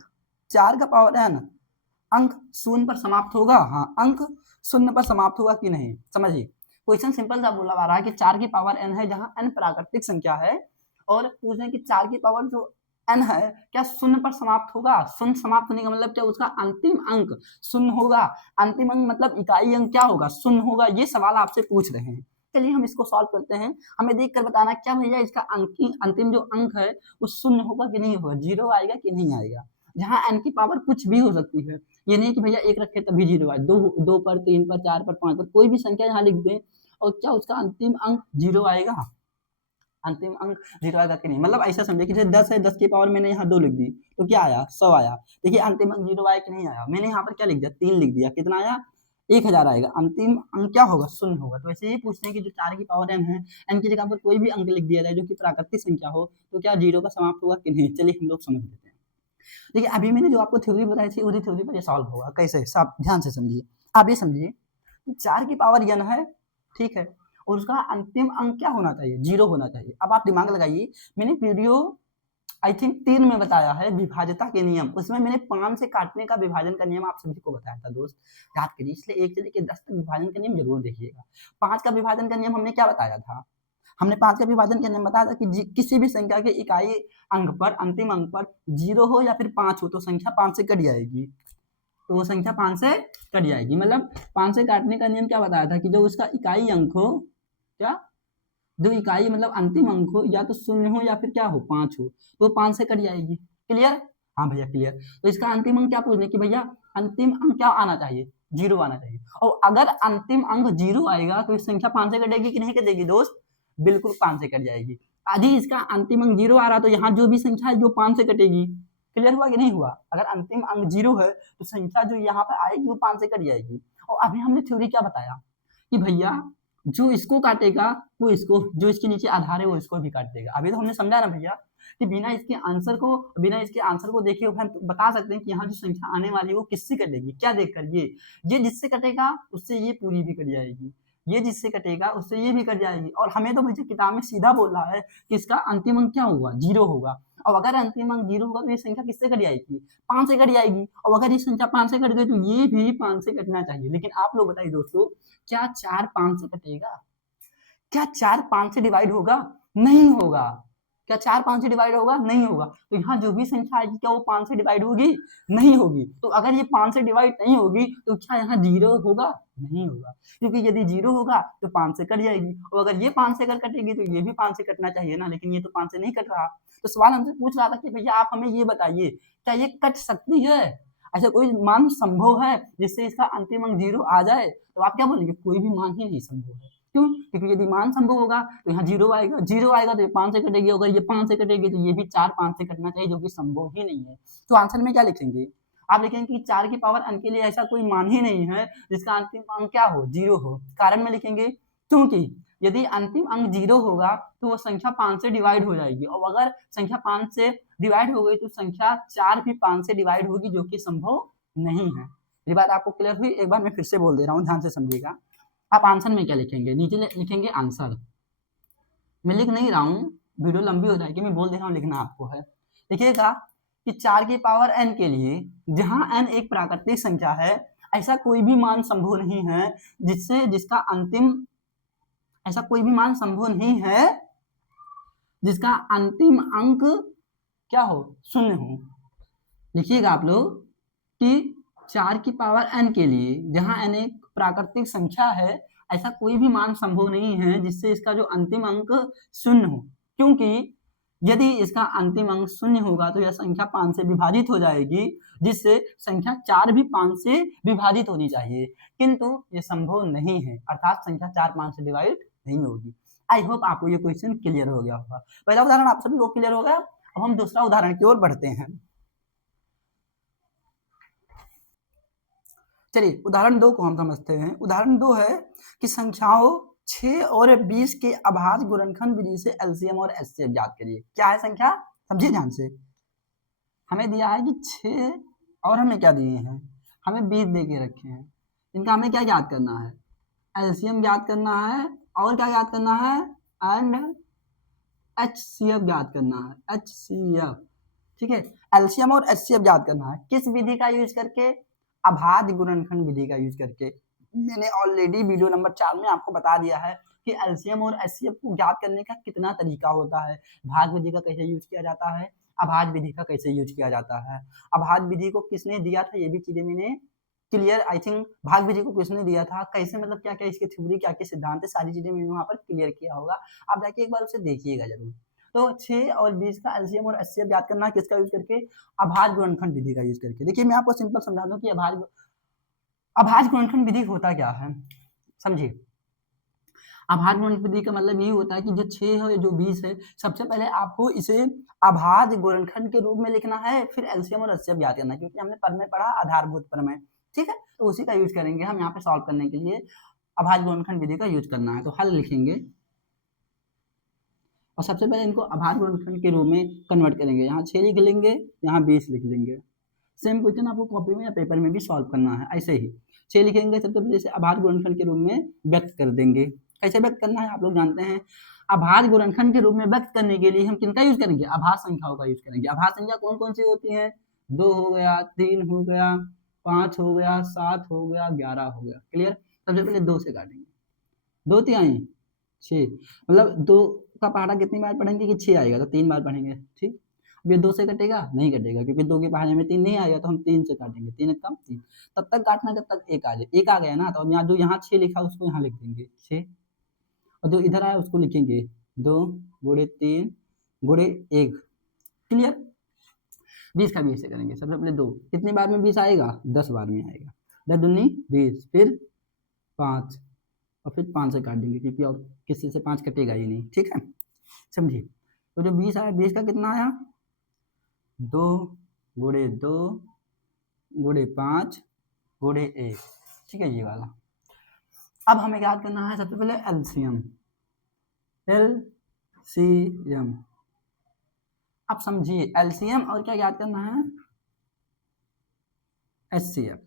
4 का पावर n अंक शून्य पर समाप्त होगा, हाँ अंक शून्य पर समाप्त होगा कि नहीं। समझिए क्वेश्चन सिंपल सा बोला जा रहा है कि 4 की पावर n है जहां n प्राकृतिक संख्या है, और पूछ रहे हैं कि 4 की पावर जो n है क्या शून्य पर समाप्त होगा। शून्य समाप्त होने का मतलब क्या, उसका अंतिम अंक शून्य होगा। अंतिम अंक मतलब इकाई अंक क्या होगा, शून्य होगा। ये सवाल आपसे पूछ रहे हैं। चलिए हम इसको सॉल्व करते हैं। हमें देख कर बताना क्या भैया इसका अंतिम जो अंक है वो शून्य होगा कि नहीं होगा, 0 आएगा कि नहीं आएगा। जहां n की पावर कुछ भी हो सकती है, ये नहीं कि भैया 1 रखे तभी 0 आए, 2 पर 3 पर 4 पर 5 पर कोई भी संख्या यहाँ लिख दें और क्या उसका अंतिम अंक 0 आएगा, अंतिम अंक 0 आएगा कि नहीं। मतलब ऐसा समझे कि जैसे 10 है, 10 की पावर मैंने यहाँ 2 लिख दी तो क्या आया, 100 आया। देखिए अंतिम अंक 0 आया कि नहीं आया, मैंने यहाँ पर क्या लिख दिया, 3 लिख दिया, कितना आया 1000 आएगा। अंतिम अंक क्या होगा, शून्य होगा। तो ऐसे ही पूछते हैं कि जो 4 की पावर n है, n की जगह पर कोई भी अंक लिख दिया जाए जो कि प्राकृतिक संख्या हो तो क्या 0 पर समाप्त होगा कि नहीं। चलिए हम लोग समझ लेते हैं। देखिए अभी मैंने जो आपको थ्योरी बताई थी उसी थ्योरी पर ये सॉल्व होगा। कैसे, सब ध्यान से समझिए। आप ये समझिए कि 4 की पावर n है, ठीक है, और उसका अंतिम अंक क्या होना चाहिए, 0 होना चाहिए। अब आप दिमाग लगाइए, मैंने वीडियो आई थिंक 3 में बताया है विभाज्यता के नियम, उसमें मैंने 5 से काटने का विभाजन का नियम आप सभी को बताया था दोस्त, याद करिए। इसलिए 1 से लेकर 10 तक विभाजन का नियम जरूर देखिएगा। 5 का विभाजन का नियम हमने क्या बताया था, हमने 5 का विभाजन का नियम बताया था कि किसी भी संख्या के इकाई अंक पर, अंतिम अंक पर 0 हो या फिर 5 हो तो संख्या 5 से कट जाएगी, तो वो संख्या 5 से कट जाएगी। मतलब 5 से काटने का नियम क्या बताया था कि जो उसका इकाई अंक हो, क्या जो इकाई मतलब अंतिम अंक हो या तो 0 हो या फिर क्या हो 5 हो तो 5 से कट जाएगी। क्लियर, हाँ भैया क्लियर। तो इसका अंतिम अंक क्या पूछने कि भैया अंतिम अंक क्या आना चाहिए, 0 आना चाहिए। और अगर अंतिम अंक 0 आएगा तो इस संख्या 5 से कटेगी कि नहीं कटेगी दोस्त, बिल्कुल 5 से कट जाएगी। यदि इसका अंतिम अंक 0 आ रहा तो यहाँ जो भी संख्या है जो 5 से कटेगी। क्लियर हुआ कि नहीं हुआ, अगर अंतिम अंक 0 है तो संख्या जो यहाँ पर आएगी वो 5 से कट जाएगी। और अभी हमने थ्योरी क्या बताया कि भैया जो इसको काटेगा वो इसको, जो इसके नीचे आधार है वो इसको भी काट देगा। अभी तो हमने समझा ना भैया कि बिना इसके आंसर को देखे हम बता सकते हैं कि यहाँ जो संख्या आने वाली है वो किससे कटेगी। क्या देखकर, ये जिससे कटेगा उससे ये पूरी भी कट जाएगी, ये जिससे कटेगा उससे ये भी कट जाएगी। और हमें तो मुझे किताब में सीधा बोल रहा है कि इसका अंतिम अंक क्या होगा, 0 होगा। और अगर अंतिम अंक 0 होगा तो ये संख्या किससे कट जाएगी, 5 से कट जाएगी। और अगर ये संख्या 5 से कट गई तो ये भी 5 से कटना चाहिए। लेकिन आप लोग बताइए दोस्तों, क्या 4 5 से कटेगा? क्या 4 5 से डिवाइड होगा? नहीं होगा। क्या 4 5 से डिवाइड होगा? नहीं होगा। तो यहाँ जो भी संख्या आएगी क्या वो 5 से डिवाइड होगी? नहीं होगी। तो अगर ये 5 से डिवाइड नहीं होगी तो क्या यहाँ 0 होगा? नहीं होगा, क्योंकि यदि 0 होगा तो 5 से कट जाएगी। और अगर ये 5 से अगर कटेगी तो ये भी 5 से कटना चाहिए ना, लेकिन ये तो 5 से नहीं कट रहा। तो सवाल हमसे पूछ रहा था कि भैया आप हमें ये बताइए, क्या ये कट सकती है? ऐसा कोई मान संभव है जिससे इसका अंतिम अंक 0 आ जाए? तो आप क्या बोलेंगे, कोई भी मान ही नहीं संभव है। क्यों? क्योंकि यदि मान संभव होगा तो यहाँ 0 आएगा, 0 आएगा तो ये 5 से कटेगी, अगर ये 5 से कटेगी तो ये भी 4 5 से कटना चाहिए, जो कि संभव ही नहीं है। तो आंसर में क्या लिखेंगे? आप लिखेंगे कि 4 की पावर n के लिए ऐसा कोई मान ही नहीं है जिसका अंतिम अंक क्या हो, 0 हो। कारण में लिखेंगे क्योंकि यदि अंतिम अंक 0 होगा तो वो संख्या 5 से डिवाइड हो जाएगी, और अगर संख्या 5 से डिवाइड हो गई तो संख्या 4 भी 5 से डिवाइड होगी, जो कि संभव नहीं है। ये बात आपको क्लियर हुई? एक बार मैं फिर से बोल दे रहा हूँ, ध्यान से समझिएगा। आप आंसर में क्या लिखेंगे, नीचे लिखेंगे आंसर। मैं लिख नहीं रहा हूँ, वीडियो लंबी हो जाएगी, मैं बोल दे रहा हूँ, लिखना आपको है। लिखिएगा कि 4 की पावर n के लिए जहां n एक प्राकृतिक संख्या है, ऐसा कोई भी मान संभव नहीं है जिसका अंतिम अंक क्या हो, 0 हो। लिखिएगा आप लोग कि 4 की पावर n के लिए जहां n एक प्राकृतिक संख्या है, ऐसा कोई भी मान संभव नहीं है जिससे इसका जो अंतिम अंक 0 हो, क्योंकि यदि इसका अंतिम अंक 0 होगा तो यह संख्या 5 से विभाजित हो जाएगी, जिससे संख्या 4 भी 5 से विभाजित होनी चाहिए, किंतु ये संभव नहीं है, अर्थात संख्या 4 5 से डिवाइड नहीं होगी। आई होप आपको ये क्वेश्चन क्लियर हो गया होगा। पहला उदाहरण आप सभी को क्लियर हो गया। अब हम दूसरा उदाहरण की ओर बढ़ते हैं। चलिए उदाहरण 2 को हम समझते हैं। उदाहरण 2 है कि संख्याओं 6 और 20 के अभाज्य गुणनखंड विधि से एलसीएम और एचसीएफ ज्ञात करिए। क्या है संख्या, समझिए ध्यान से। हमें दिया है कि 6 और हमें क्या दिए हैं, हमें 20 दे के रखे हैं। इनका हमें क्या ज्ञात करना है, एलसीएम ज्ञात करना है, और क्या ज्ञात करना है, एंड एचसीएफ ज्ञात करना है, एचसीएफ। ठीक है, एलसीएम और एचसीएफ ज्ञात करना है। किस विधि का यूज करके, अभाज्य गुणनखंड विधि का यूज करके। मैंने ऑलरेडी वीडियो नंबर 4 में आपको बता दिया है कि एलसीएम और एचसीएफ को ज्ञात करने का कितना तरीका होता है, भाग विधि का कैसे यूज किया जाता है, अभाज्य विधि का कैसे यूज किया जाता है। अभाज्य विधि को किसने दिया था, ये भी चीजें मैंने क्लियर, आई थिंक भाग विधि को किसने दिया था, कैसे, मतलब क्या क्या इसकी थ्योरी, क्या क्या सिद्धांत है, सारी चीजें मैंने वहां पर क्लियर किया होगा। आप जाके एक बार उसे देखिएगा जरूर। तो 6 और 20 का एलसीएम और एचसीएफ ज्ञात करना किसका यूज करके, अभाज्य गुणनखंड विधि का यूज करके। देखिए मैं आपको सिंपल समझा दूं कि अभाज्य गुणनखंड विधि होता क्या है, समझिए। अभाज्य गुणनखंड विधि का मतलब यही होता है कि जो 6 है जो 20 है, सबसे पहले आपको इसे अभाज्य गुणनखंड के रूप में लिखना है, फिर एलसीएम और एचसीएफ ज्ञात करना है, क्योंकि हमने पद में पढ़ा आधारभूत प्रमेय। ठीक है, तो उसी का यूज करेंगे हम यहाँ पे सॉल्व करने के लिए, अभाज्य गुणनखंड विधि का यूज करना है। तो हल लिखेंगे और सबसे पहले इनको अभाज्य गुणनखंड के रूप में कन्वर्ट करेंगे। यहाँ 6 लिख लेंगे, यहाँ 20 लिख लेंगे। सेम क्वेश्चन आपको कॉपी में या पेपर में भी सॉल्व करना है। ऐसे ही 6 लिखेंगे, सबसे पहले इसे अभाज्य गुणनखंड के रूप में व्यक्त कर देंगे। कैसे व्यक्त करना है आप लोग जानते हैं। अभाज्य गुणनखंड के रूप में व्यक्त करने के लिए हम किनका यूज करेंगे, अभाज्य संख्याओं का यूज करेंगे। अभाज्य संख्या कौन कौन सी होती है, 2 हो गया, 3 हो गया, 5 हो गया, 7 हो गया, 11 हो गया। क्लियर। सबसे पहले 2 से काटेंगे, 2 तिहाई 6, मतलब 2 का पहाड़ा कितनी बार पढ़ेंगे कि 6 आएगा, तो 3 बार पढ़ेंगे। ठीक, अब ये 2 से कटेगा, नहीं कटेगा, क्योंकि 2 के पहाड़े में 3 नहीं आएगा, तो हम 3 से काटेंगे। 3 कम 3, तब तक काटना जब तक 1 आ जाए। 1 आ गया ना, तो अब यहाँ जो यहाँ 6 लिखा उसको यहाँ लिख देंगे 6, और जो इधर आया उसको लिखेंगे 2 गुणे 3 गुणे 1। क्लियर। 20 का 20 से करेंगे। सबसे पहले 2 कितनी बार में 20 आएगा, 10 बार में आएगा। 10 दूनी 20, फिर 5, और फिर 5 से काट देंगे, क्योंकि और किसी से 5 कटेगा ही नहीं। ठीक है, समझिए। तो जो 20 आया, 20 का कितना आया, 2 गुणे 2 गुणे 5 गुणे 1। ठीक है, ये वाला। अब हमें याद करना है सबसे पहले एलसीएम। एलसीएम आप समझिए एलसीएम और क्या याद करना है, एचसीएफ।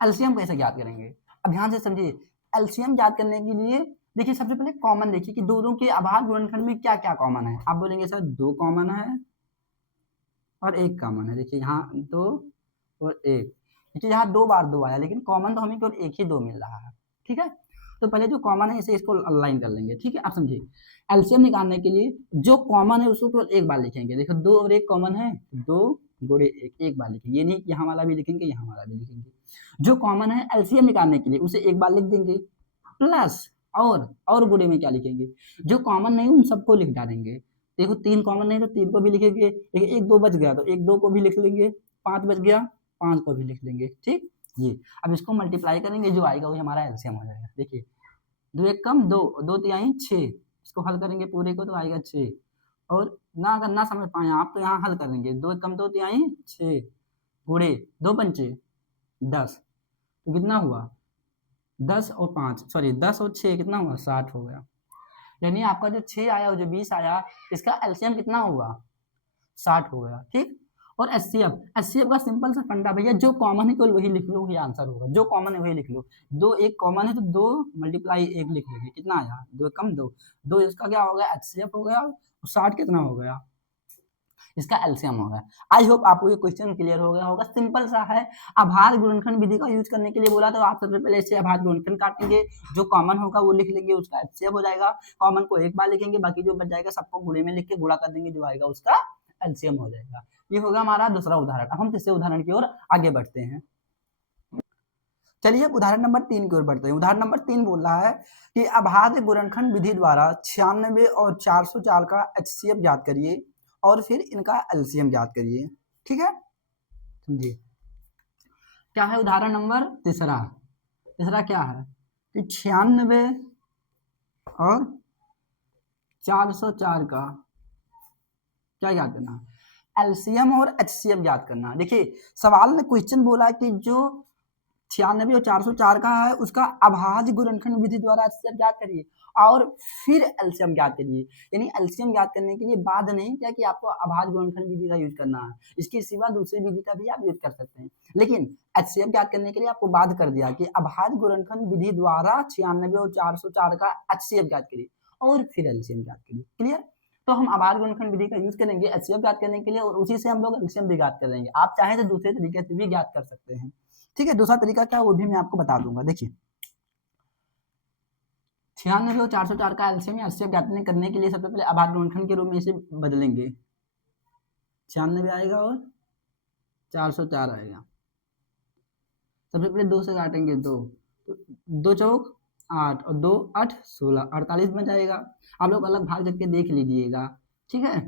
एलसीएम कैसे याद करेंगे, अब ध्यान से समझिए। एलसीएम याद करने के लिए देखिए सबसे पहले कॉमन देखिए कि दोनों के अभाज्य गुणनखंड में क्या क्या कॉमन है। आप बोलेंगे सर 2 कॉमन है और 1 कॉमन है। देखिए यहाँ 2 और 1, देखिए यहाँ 2 बार 2 आया, लेकिन कॉमन तो हमें केवल 1 ही 2 मिल रहा है। ठीक है, तो पहले जो कॉमन है इसे इसको अलाइन कर लेंगे। ठीक है, आप समझिए एलसीएम निकालने के लिए जो कॉमन है उसको केवल एक बार लिखेंगे। देखो 2 और 1 कॉमन है, 2 गुणे 1, एक बार लिखेंगे। ये नहीं कि यहाँ वाला भी लिखेंगे यहाँ वाला भी लिखेंगे। जो कॉमन है एलसीएम निकालने के लिए उसे एक बार लिख देंगे, प्लस और गुणे में क्या लिखेंगे, जो कॉमन नहीं उन सबको लिख डालेंगे। देखो 3 कॉमन नहीं तो 3 को भी लिखेंगे, देखिए 1 2 बच गया तो 1 2 को भी लिख लेंगे, 5 बच गया 5 को भी लिख लेंगे। ठीक, ये अब इसको मल्टीप्लाई करेंगे, जो आएगा वही हमारा एलसीएम हो जाएगा। देखिए 2 1 कम 2, 2 तिहाई 6, इसको हल करेंगे पूरे को तो आएगा 6। और ना अगर ना समझ पाए आप तो यहाँ हल करेंगे, 2 1 कम 2 तिहाई 6 गुणे 2 पंचे 10, तो कितना हुआ 10 और 5 सॉरी 10 और 6 कितना हुआ 60 हो गया। यानी आपका जो 6 आया और जो 20 आया इसका एलसीएम कितना हुआ 60 हो गया। ठीक, और एचसीएफ का सिंपल सा फंडा भैया, जो कॉमन है केवल वही लिख लो, वही आंसर होगा। जो कॉमन है वही लिख लो। 2 1 कॉमन है तो 2 मल्टीप्लाई 1 लिख लेंगे, कितना आया 2 कम 2, 2 इसका क्या हो गया एचसीएफ हो गया, 60 कितना हो गया इसका एलसीएम हो गया। आई होप आपको ये क्वेश्चन क्लियर हो गया होगा, सिंपल सा है। अभाज्य गुणनखंड विधि का यूज करने के लिए बोला तो आप सबसे पहले इसे अभाज्य गुणनखंड काटेंगे, जो कॉमन होगा वो लिख लेंगे, उसका एचसीएफ हो जाएगा। कॉमन को एक बार लिखेंगे, बाकी जो बच जाएगा सबको गुणे में लिख के गुणा कर देंगे, जो आएगा उसका एलसीएम हो जाएगा। ये होगा हमारा दूसरा उदाहरण। अब हम तीसरे उदाहरण की ओर आगे बढ़ते हैं। चलिए उदाहरण नंबर 3 की ओर बढ़ते हैं। उदाहरण नंबर 3 बोल रहा है कि अभाज्य गुणनखंड विधि द्वारा 96 और 404 का एचसीएफ ज्ञात करिए और फिर इनका एलसीएम ज्ञात करिए। ठीक है, समझिए क्या है उदाहरण नंबर तीसरा। तीसरा क्या है कि 96 और 404 का क्या याद करना, एलसीएम और एचसीएफ याद करना। देखिए सवाल में क्वेश्चन बोला है कि जो 96 और 404 का है उसका अभाज्य गुणनखंड विधि द्वारा एचसीएफ ज्ञात करिए और फिर एलसीएम ज्ञात करिए। यानी एलसीएम ज्ञात करने के लिए बाद नहीं क्या कि आपको अभाज्य गुणनखंड विधि का यूज करना है, इसके सिवा दूसरी विधि का भी आप यूज कर सकते हैं, लेकिन एचसीएफ ज्ञात करने के लिए आपको बाद कर दिया कि अभाज्य गुणनखंड विधि द्वारा 96 और 404 का एचसीएफ ज्ञात करिए और फिर एलसीएम ज्ञात करिए। क्लियर, तो हम अभाज्य गुणनखंड विधि का यूज करेंगे एचसीएफ ज्ञात करने के लिए और उसी से हम लोग एलसीएम भी ज्ञात करेंगे। आप चाहें तो दूसरे तरीके से भी ज्ञात कर सकते हैं। ठीक है, दूसरा तरीका क्या वो भी मैं आपको बता दूंगा। देखिए 96 और 404 का एलसीएम या एचसीएफ ज्ञात करने के लिए सबसे पहले अभाज्य गुणनखंड के रूप में इसे बदलेंगे, 96 आएगा और 404 आएगा। सबसे पहले 2 से काटेंगे 2, तो 2 चौक 8 और 2 8 16, 48 बन जाएगा। आप लोग अलग भाग करके देख लीजिएगा। ठीक है,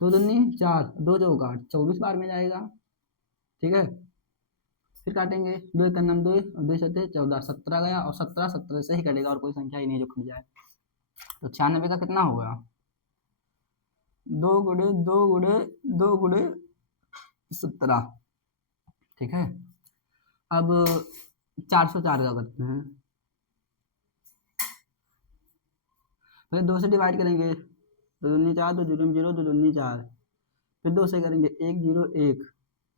2 दूनी 4, 2 चौक 8, 24 बार में जाएगा। ठीक है, फिर काटेंगे 2 1 2 और 2 7 14, 17 गया और 17 17 से ही कटेगा और कोई संख्या ही नहीं जो खुल जाए। तो 96 का कितना होगा 2 गुणे 2 गुणे 2 गुणे 17। ठीक है, अब 404 का करते हैं, पहले 2 से डिवाइड करेंगे, 2 दूनी 4, 2 जीरो 0, 2 दूनी 4, फिर 2 से करेंगे 1 0 1।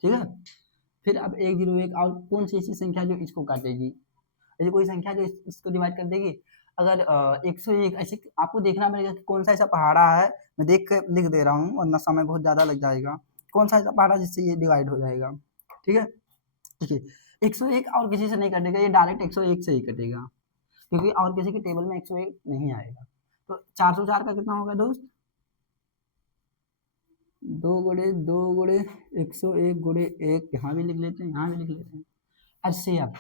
ठीक है, फिर अब 1 0 1 और कौन सी ऐसी संख्या जो इसको काटेगी, ऐसी कोई संख्या जो इसको डिवाइड कर देगी। अगर 101 ऐसे आपको देखना पड़ेगा कि कौन सा ऐसा पहाड़ा है, मैं देख के लिख दे रहा हूँ वरना समय बहुत ज़्यादा लग जाएगा। कौन सा ऐसा पहाड़ा जिससे ये डिवाइड हो जाएगा। ठीक है, देखिए 101 और किसी से नहीं कटेगा, ये डायरेक्ट 101 से ही कटेगा क्योंकि और किसी के टेबल में 101 नहीं आएगा। तो 404 का कितना होगा दोस्त 2 गुणे 2 गुणे 101 गुणे 1, यहाँ भी लिख लेते हैं यहाँ भी लिख लेते हैं। एचसीएफ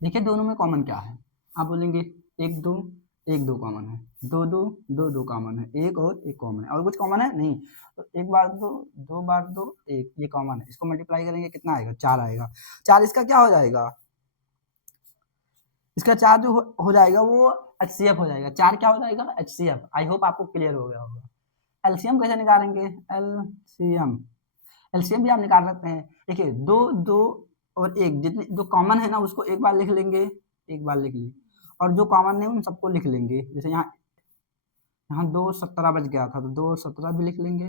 देखिए दोनों में कॉमन क्या है, आप बोलेंगे 1 2 1 2 कॉमन है, 2 2 2 2 कॉमन है, 1 और 1 कॉमन है, और कुछ कॉमन है नहीं। तो 1 बार 2 2 बार 2 1 ये कॉमन है, इसको मल्टीप्लाई करेंगे कितना आएगा 4 आएगा। 4 इसका क्या हो जाएगा, इसका 4 जो हो जाएगा वो एचसीएफ हो जाएगा। 4 क्या हो जाएगा एचसीएफ। आई होप आपको क्लियर हो गया होगा। एलसीएम कैसे निकालेंगे, एलसीएम भी आप निकाल सकते हैं। देखिए 2 2 और 1 जितने जो कॉमन है ना उसको एक बार लिख लेंगे, एक बार लिख ली, और जो कॉमन है उन सबको लिख लेंगे। जैसे यहाँ यहाँ 217 बच गया था तो 217 भी लिख लेंगे,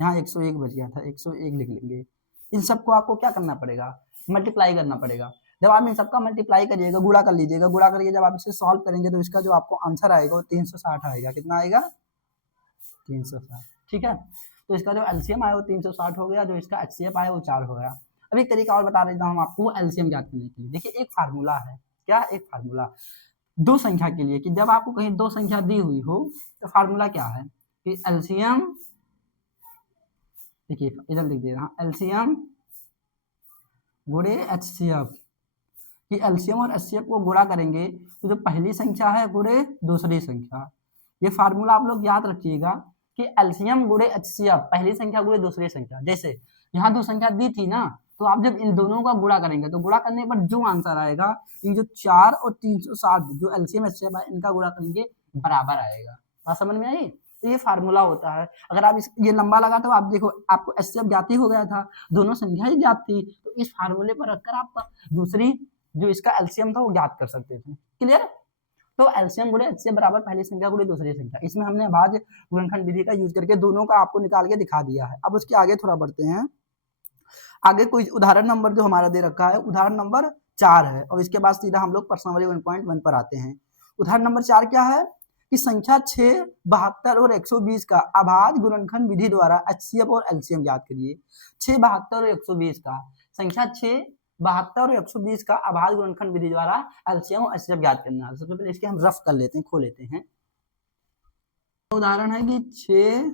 यहाँ 101 बच गया था 101 लिख लेंगे। इन सबको आपको क्या करना पड़ेगा, मल्टीप्लाई करना पड़ेगा। जब आप इन सबका मल्टीप्लाई करिएगा, गुणा कर लीजिएगा, गुणा करके जब आप इसे सॉल्व करेंगे तो इसका जो आपको आंसर आएगा वो 360 आएगा। कितना आएगा, 360। ठीक है, तो इसका जो एलसीएम आया वो 360 हो गया, जो इसका एचसीएफ आया वो 4 हो गया। अब एक तरीका और बता देता हूँ आपको एलसीएम ज्ञात करने के लिए। देखिए एक फार्मूला है, क्या, एक फार्मूला दो संख्या के लिए, कि जब आपको कहीं दो संख्या दी हुई हो तो फार्मूला क्या है कि एलसीएम, देखिए इधर लिख दिया एलसीएम गुणे एचसीएफ, कि एलसीएम और एचसीएफ को गुणा करेंगे तो जो पहली संख्या है गुणे दूसरी संख्या। ये फार्मूला आप लोग याद रखिएगा कि एलसीएम गुणे एचसीएफ, पहली संख्या गुणे दूसरी संख्या। जैसे यहाँ दो संख्या दी थी ना, तो आप जब इन दोनों का गुणा करेंगे तो गुणा करने पर जो आंसर आएगा, ये जो 4 और 360 जो एलसीएम एचसीएफ है इनका गुणा करेंगे बराबर आएगा। बात समझ में आई? तो ये फार्मूला होता है। अगर आप ये लंबा लगा तो आप देखो आपको एचसीएफ ज्ञात ही हो गया था, दोनों संख्या ही ज्ञात थी, तो इस फार्मूले पर रखकर आप दूसरी जो इसका एलसीएम था वो ज्ञात कर सकते थे। क्लियर? तो एलसीएम गुणे एचसीएफ बराबर पहली संख्या गुणे दूसरी संख्या। इसमें हमने अभाज्य गुणनखंड विधि का यूज करके दोनों का आपको निकाल के दिखा दिया है। अब उसके आगे थोड़ा बढ़ते हैं। आगे कोई उदाहरण नंबर जो हमारा दे रखा है, उदाहरण नंबर 4 है, और इसके बाद सीधा हम लोग प्रश्नावली 1.1 पर आते हैं। उदाहरण नंबर 4 क्या है कि संख्या 6, 72 और 120 का अभाज्य गुणनखंड विधि द्वारा एचसीएफ और एलसीएम ज्ञात करिए। 6, 72 और 120 का, संख्या 6, 72 और 120 का अभाज्य गुणनखंड विधि द्वारा एलसीएम और एचसीएफ ज्ञात करना है। सबसे पहले इसके हम रफ कर लेते हैं, खो लेते हैं। उदाहरण है कि 6,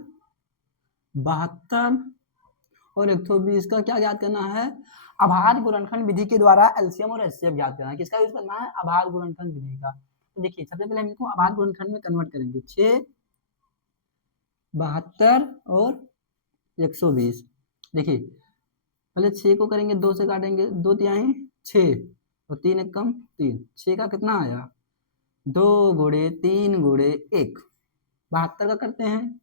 72 और 120 का क्या ज्ञात करना है, अभाज्य गुणनखंड विधि के द्वारा एलसीएम और एचसीएफ ज्ञात करना है। किसका यूज करना है, अभाज्य गुणनखंड विधि का। तो देखिए सबसे पहले हम इसको अभाज्य गुणनखंड में कन्वर्ट करेंगे। 6, 72 और 120। देखिए पहले 6 को करेंगे 2 से काटेंगे, 2 तिहाई 6 और 3 एकम 3, 6 का कितना आया 2 गुणे 3 गुणे 1, 72 का करते हैं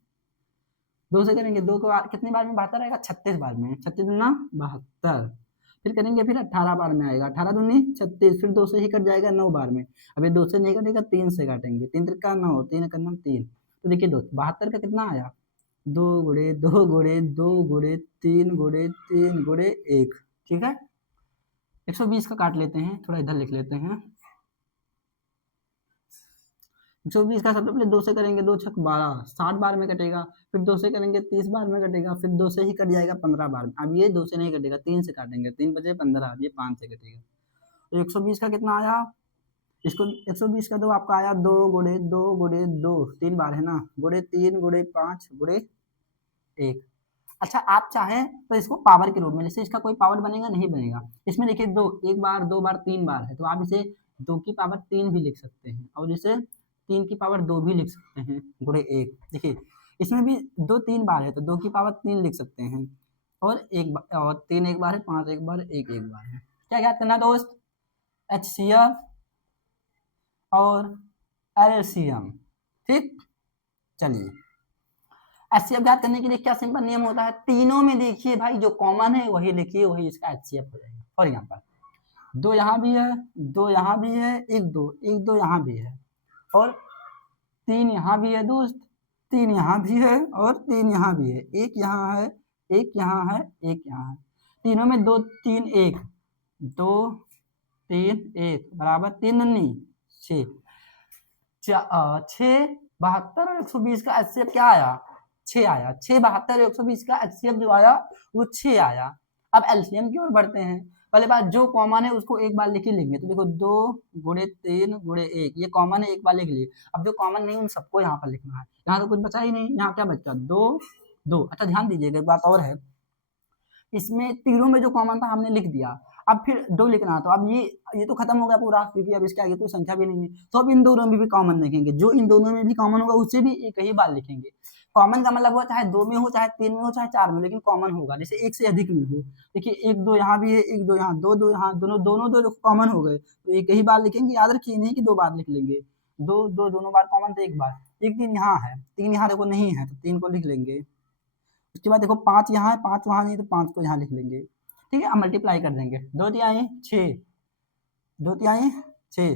2 से करेंगे, 2 को कितनी बार में 72 आएगा 36 बार में, 36 दूना 72, फिर करेंगे फिर 18 बार में आएगा, 18 दूनी 36, फिर 2 से ही कट जाएगा 9 बार में। अभी 2 से नहीं कटेगा 3 से काटेंगे, 3 त्रिका 9, 3 एकम 3, तो देखिए 72 का कितना आया 2 गुणे 2 गुणे 2 गुणे 3 गुणे 3 गुणे 1। ठीक है, 120 का काट लेते हैं, थोड़ा इधर लिख लेते हैं। 120 का सबसे पहले 2 से करेंगे, 2 छक 12, 60 बार में कटेगा, फिर 2 से करेंगे 30 बार में कटेगा, फिर 2 से ही कट जाएगा 15 बार में। अब ये 2 से नहीं कटेगा, 3 से काटेंगे, 3 बचे 15, ये 5 से कटेगा। तो 120 का कितना आया, इसको 120 का 2 आपका आया 2 गुणे 2 गुणे 2, 3 बार है ना, गुणे 3 गुणे 5 गुणे 1। अच्छा आप चाहें तो इसको पावर के रूप में, जैसे इसका कोई पावर बनेगा नहीं बनेगा, इसमें देखिए 2 1 बार 2 बार 3 बार है, तो आप इसे 2 की पावर 3 भी लिख सकते हैं, और इसे 3 की पावर 2 भी लिख सकते हैं गुणे 1। देखिए इसमें भी 2 3 बार है तो 2 की पावर 3 लिख सकते हैं, और 1 बार और 3 एक बार है, 5 एक बार, 1 एक बार है। क्या याद करना दोस्त, एचसीएफ और एलसीएम। ठीक, चलिए एचसीएफ ज्ञात करने के लिए क्या सिंपल नियम होता है, तीनों में देखिए भाई जो कॉमन है वही लिखिए, वही इसका एचसीएफ हो जाएगा। फॉर एग्जांपल 2 यहाँ भी है, 2 यहाँ भी है, 1 2 यहाँ भी है, और 3 यहाँ भी है दोस्त, 3 यहाँ भी है, और 3 यहाँ भी है, 1 यहाँ है, 1 यहाँ है, 1 यहाँ है। तीनों में 2 3 1, 2 3 1 बराबर 3 नहीं 6, 6 72 और 120 का एचसीएफ क्या आया 6 आया, 6 72 और 120 का एचसीएफ जो आया वो 6 आया। अब एलसीएम की ओर बढ़ते हैं, पहले बात जो कॉमन है उसको एक बार लिख ही लेंगे, तो देखो 2 गुणे 3 गुणे 1, ये कॉमन है एक बार लिख लिए। अब जो कॉमन नहीं उन सबको यहाँ पर लिखना है, यहाँ तो कुछ बचा ही नहीं, यहाँ क्या बचा 2 2। अच्छा ध्यान दीजिएगा एक बात और है, इसमें तीनों में जो कॉमन था हमने लिख दिया, अब फिर 2 लिखना, तो अब ये तो खत्म हो गया पूरा, क्योंकि अब इसके आगे कोई संख्या भी नहीं है, तो अब इन दोनों में भी कॉमन लिखेंगे, जो इन दोनों में भी कॉमन होगा उसे भी एक ही बार लिखेंगे। कॉमन का मतलब हुआ चाहे 2 में हो, चाहे 3 में हो, चाहे 4 में, लेकिन कॉमन होगा, जैसे 1 से अधिक में हो। देखिए 1 2 यहाँ भी है, 1 2 यहाँ, 2 2 यहाँ, दोनों 2 कॉमन हो गए, तो एक ही बार लिखेंगे, याद रखिए नहीं कि 2 बार लिख लेंगे, 2 2 दोनों बार कॉमन तो एक बार। 1 3 यहाँ है, 3 यहाँ देखो नहीं है तो 3 को लिख लेंगे। उसके बाद देखो 5 यहाँ है, 5 वहाँ नहीं तो 5 को यहाँ लिख लेंगे। ठीक है, अब मल्टीप्लाई कर देंगे, 2 तिहाई 6, 2 तिहाई 6,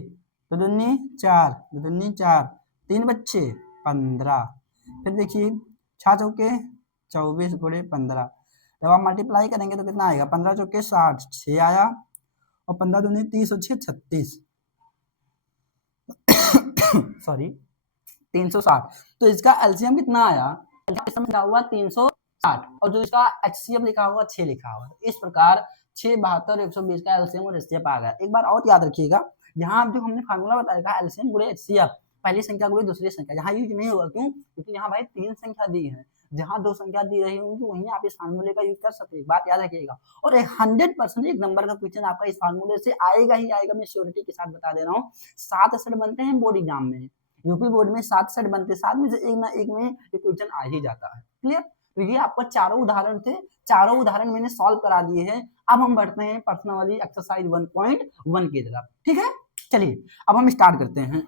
2 दूनी 4, 2 दूनी 4, 3 बच्चे 15, फिर देखिए 6 चौके 24 गुणे 15, जब आप मल्टीप्लाई करेंगे तो कितना आएगा, 15 चौके 60, 6 आया, और 15 दूनी 30 और 6 36 सॉरी 360। तो इसका एलसीएम कितना आया, एलसीएम लिखा हुआ 360, और जो इसका एचसीएफ लिखा हुआ 6 लिखा हुआ। इस प्रकार 6, 72, 120 का एलसीएम और एचसीएफ आ गया। एक बार और याद रखिएगा, यहाँ जो हमने फार्मूला बताया था एलसीएम गुणे एचसीएफ, पहली संख्या गुणे दूसरी संख्या, यहाँ यूज नहीं होगा, क्यों, क्योंकि यहाँ भाई 3 संख्या दी है, जहाँ 2 संख्या दी रही होंगी वहीं आप इस फार्मूले का यूज कर सकते हैं, बात याद रखिएगा। और 100% एक नंबर का क्वेश्चन आपका इस फार्मूले से आएगा ही आएगा, मैं श्योरिटी के साथ बता दे रहा हूँ। 7 सेट बनते हैं बोर्ड एग्जाम में, यूपी बोर्ड में 7 सेट बनते हैं, 7 में से एक ना एक में ये क्वेश्चन आ ही जाता है। क्लियर, तो ये आपका चारों उदाहरण थे, चारों उदाहरण मैंने सॉल्व करा दिए हैं। अब हम बढ़ते हैं पर्सनली एक्सरसाइज 1.1 की तरफ, ठीक है। चलिए अब हम स्टार्ट करते हैं।